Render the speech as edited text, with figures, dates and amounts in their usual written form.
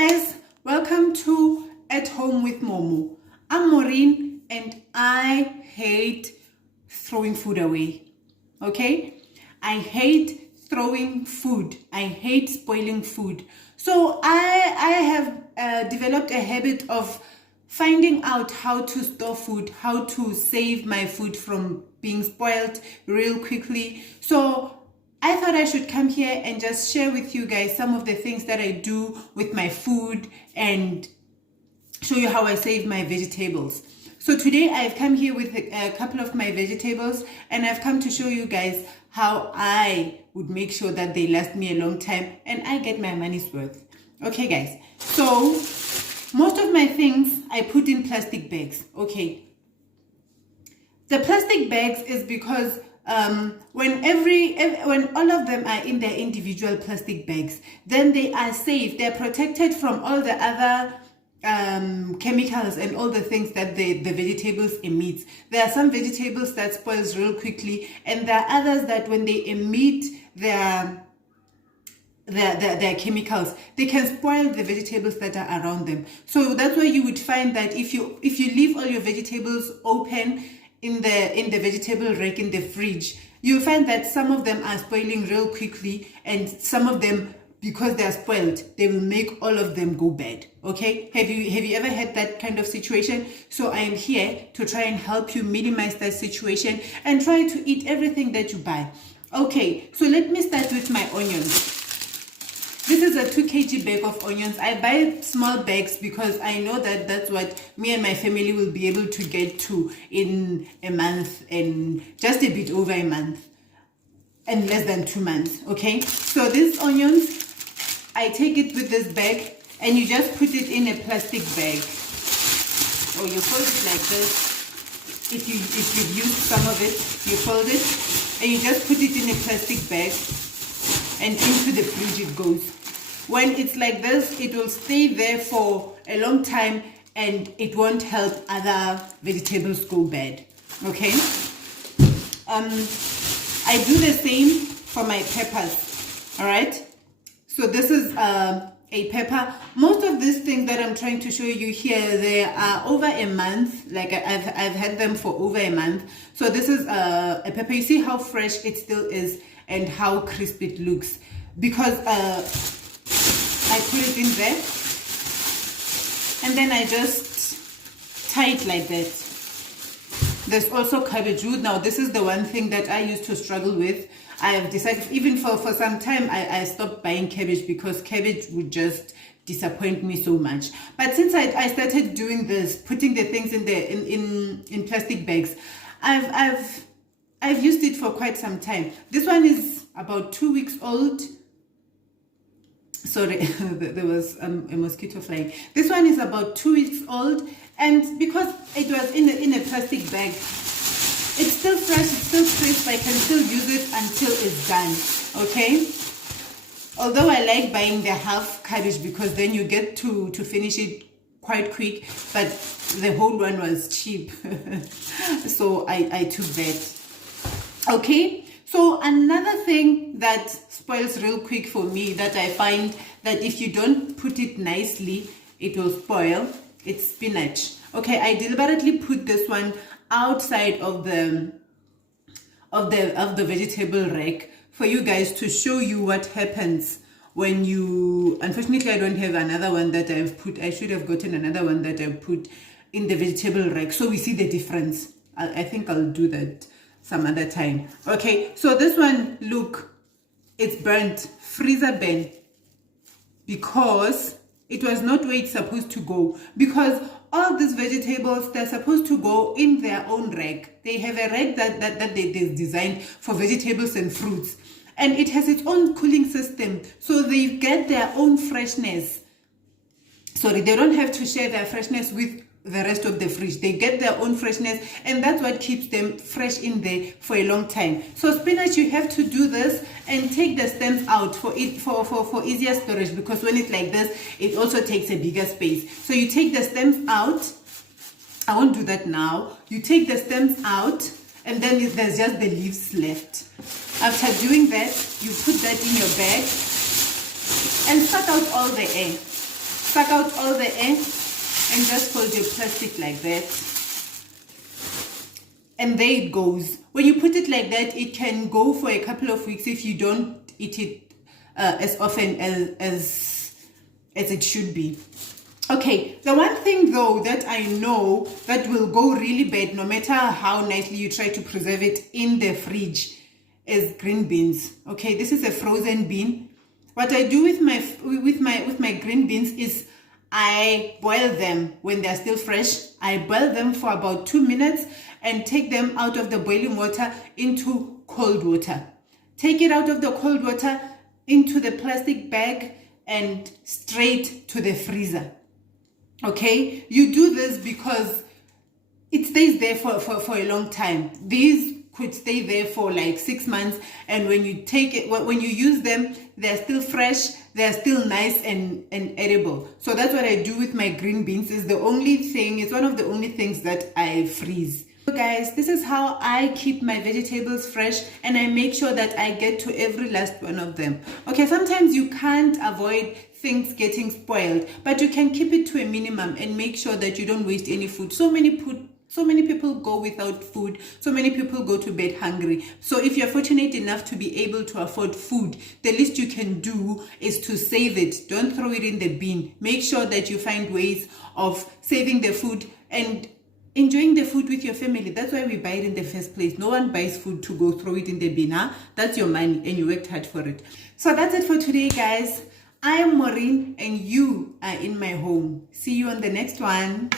guys, welcome to At Home with Momo. I'm Maureen and I hate throwing food away. Okay? I hate throwing food. I hate spoiling food. So I have developed a habit of finding out how to store food, how to save my food from being spoiled real quickly. So I thought I should come here and just share with you guys some of the things that I do with my food and show you how I save my vegetables. So today I've come here with a couple of my vegetables and I've come to show you guys how I would make sure that they last me a long time and I get my money's worth. Okay guys, so most of my things I put in plastic bags. Okay, the plastic bags is because when all of them are in their individual plastic bags, then they are safe. They're protected from all the other chemicals and all the things that the vegetables emit. There are some vegetables that spoils real quickly, and there are others that when they emit their chemicals, they can spoil the vegetables that are around them. So that's why you would find that if you leave all your vegetables open in the vegetable rack in the fridge, you'll find that some of them are spoiling real quickly, and some of them, because they are spoiled, they will make all of them go bad. Okay, have you ever had that kind of situation? So I am here to try and help you minimize that situation and try to eat everything that you buy. Okay, so let me start with my onions. This is a 2 kg bag of onions. I buy small bags because I know that that's what me and my family will be able to get to in a month, and just a bit over a month, and less than 2 months. Okay, so these onions, I take it with this bag and you just put it in a plastic bag, or you fold it like this. If you've used some of it, you fold it and you just put it in a plastic bag and into the fridge it goes. When it's like this, it will stay there for a long time and it won't help other vegetables go bad. Okay, I do the same for my peppers. All right, so this is a pepper. Most of these things that I'm trying to show you here, they are over a month. Like I've had them for over a month. So this is a pepper. You see how fresh it still is and how crisp it looks, because I put it in there and then I just tie it like that. There's also cabbage root. Now this is the one thing that I used to struggle with. I have decided, even for some time, I stopped buying cabbage because cabbage would just disappoint me so much. But since I started doing this, putting the things in plastic bags, I've used it for quite some time. This one is about 2 weeks old. Sorry, there was a mosquito flying. This one is about 2 weeks old, and because it was in a plastic bag, it's still fresh, it's still crisp. I can still use it until it's done. Okay, although I like buying the half cabbage because then you get to finish it quite quick, but the whole one was cheap. So I took that. Okay, so another thing that spoils real quick for me, that I find that if you don't put it nicely, it will spoil, it's spinach. Okay, I deliberately put this one outside of the vegetable rack for you guys to show you what happens when you, unfortunately I don't have another one that I've put. I should have gotten another one that I've put in the vegetable rack so we see the difference. I think I'll do that some other time. Okay, so this one, look, it's burnt, freezer burn, because it was not where it's supposed to go, because all these vegetables, they're supposed to go in their own rack. They have a rack that they designed for vegetables and fruits, and it has its own cooling system, so they get their own freshness. Sorry, they don't have to share their freshness with the rest of the fridge. They get their own freshness, and that's what keeps them fresh in there for a long time. So spinach, you have to do this and take the stems out for easier storage, because when it's like this, it also takes a bigger space. So you take the stems out. I won't do that now. You take the stems out and then there's just the leaves left. After doing that, you put that in your bag and suck out all the air. suck out all the air and just fold your plastic like that. And there it goes. When you put it like that, it can go for a couple of weeks if you don't eat it as often as it should be. Okay, the one thing though that I know that will go really bad no matter how nicely you try to preserve it in the fridge is green beans. Okay, this is a frozen bean. What I do with my green beans is I boil them when they're still fresh. I boil them for about 2 minutes and take them out of the boiling water into cold water. Take it out of the cold water into the plastic bag and straight to the freezer. Okay, you do this because it stays there for a long time. These could stay there for like 6 months, and when you take it, when you use them, they're still fresh, they're still nice and edible. So that's what I do with my green beans. It's one of the only things that I freeze. So guys, this is how I keep my vegetables fresh, and I make sure that I get to every last one of them. Okay, sometimes you can't avoid things getting spoiled, but you can keep it to a minimum and make sure that you don't waste any food. So many people go without food. So many people go to bed hungry. So if you're fortunate enough to be able to afford food, the least you can do is to save it. Don't throw it in the bin. Make sure that you find ways of saving the food and enjoying the food with your family. That's why we buy it in the first place. No one buys food to go throw it in the bin. Huh? That's your money and you worked hard for it. So that's it for today, guys. I am Maureen and you are in my home. See you on the next one.